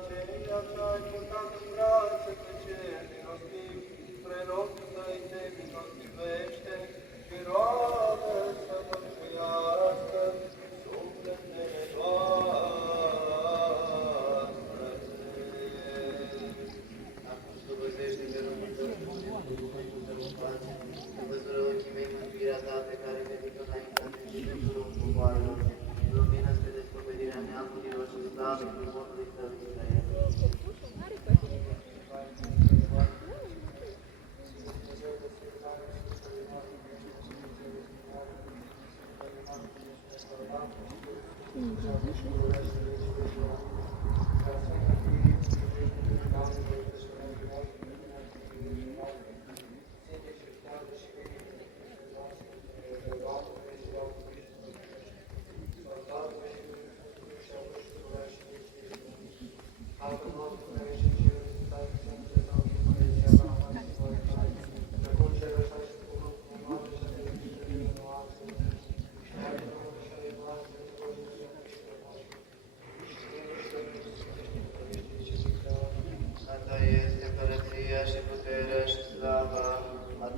aceea ce-ai purtat în brațe pe cel milostiv, spre rogul tăi te milostivește și roagă să mântuiască sufletele voastre. Acum slăbăzește pe Românul tău și pe cuvântul tău în pace, că văzură ochii mei mântuirea ta pe care ridică înaintea mea și pentru rog popoarelor, lumină spre descoperirea neamurilor și slavă frumosului tău Israel.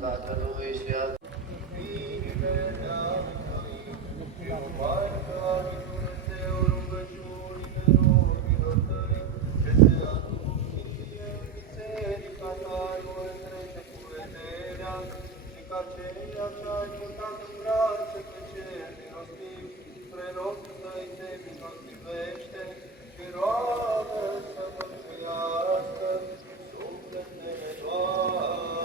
Tatălui și al aceea ce-ai purtat în brațe pe cel milostiv, spre rogul tăi te milostivește și roagă să mântuiască sufletele voastre.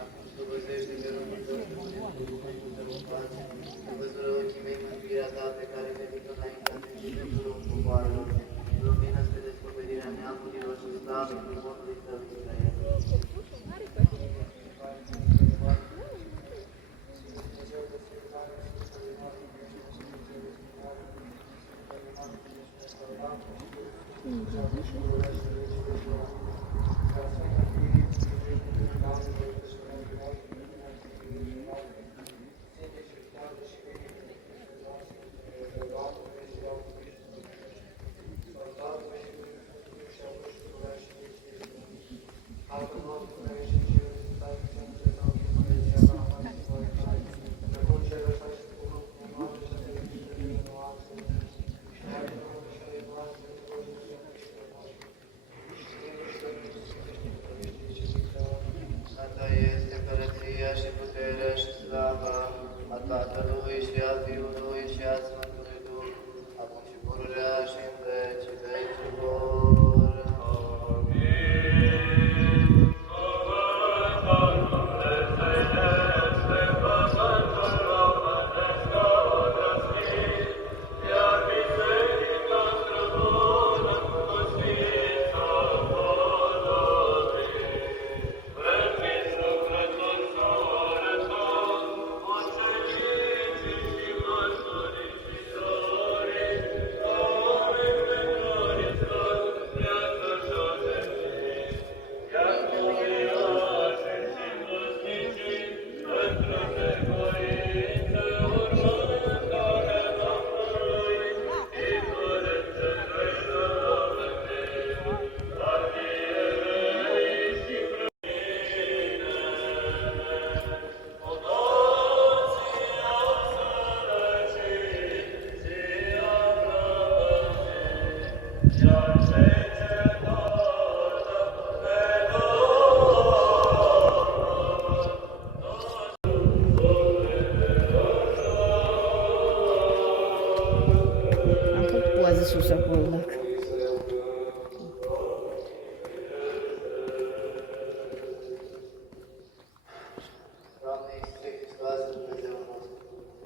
acum slăbăzește pe Românul tău și pe cuvântul tău în pace, că văzură ochii mei mântuirea ta pe care ridică înaintea mea și pentru rog popoarelor, lumină spre descoperirea neamurilor și slavă frumosului tău Israel. Tatălui și al Fiului și al Sfântului Duh, acum și pururea și în vecii vecilor. Amin. Cuvântul dumnezeiesc pe pământul românesc a răstit, iar biserica străbună cu Sfința Polovii. Prețuiți lucrători s-o arătat, Poate sus acolo, dacă. Doamne Iisuse Hristos, Dumnezeu nostru,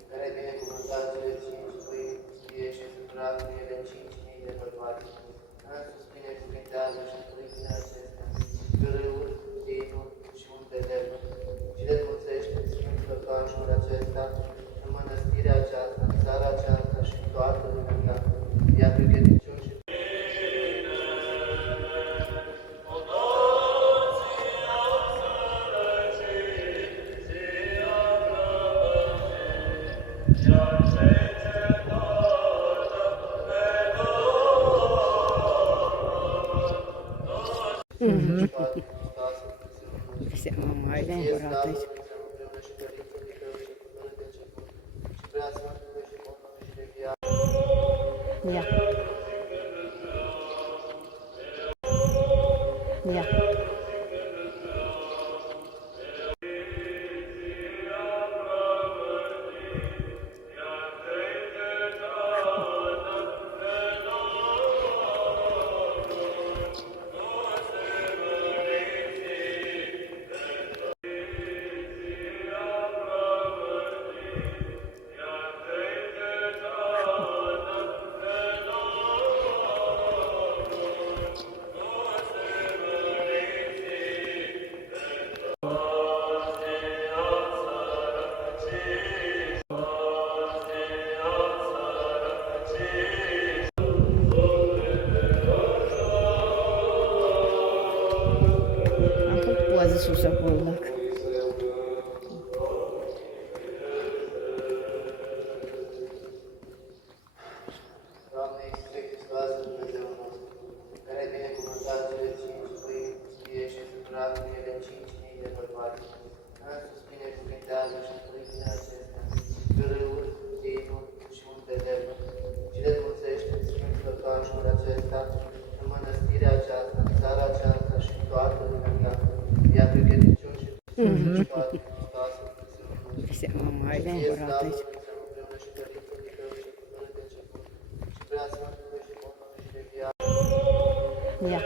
care ai binecuvântat cele 5 pâini pustie și însurat cu ele 5.000 de bărbați, însuți binecuvântează și pâinile acestea, gârâul, vinul și unde lemnul, și le mulțește în sfânt lăcașul acesta, în mănăstirea aceasta, în țara aceasta și în toată lumea ta, iar pe credincioși Iar Mama, hai de Ție împărat slavă, aici. Dumnezeu, împreună și Părintele Tău și cu fără de început, și prea Sfântului și Bunului și de viață. Ia. Ia. Acum poate sus acolo dacă. Doamne Iisuse Hristoase, Dumnezeul nostru, care ai binecuvântat cele 5 pâini pustie și supărat cu ele 5.000 de bărbați, însuți binecuvântează și pâinile acestea, pe râuri, dinuri și munte lemn, și le mulțește în sfânt lăcașul acesta, în mănăstirea aceasta, în țara aceasta și în toată lumea, iar pe credincioși și toate Hristoase, Dumnezeul nostru. Mama, hai de Ție împărat slavă, aici. Dumnezeu, împreună și Părintele Tău și cu fără de început, și prea Sfântului și Bunului și de viață. Ia.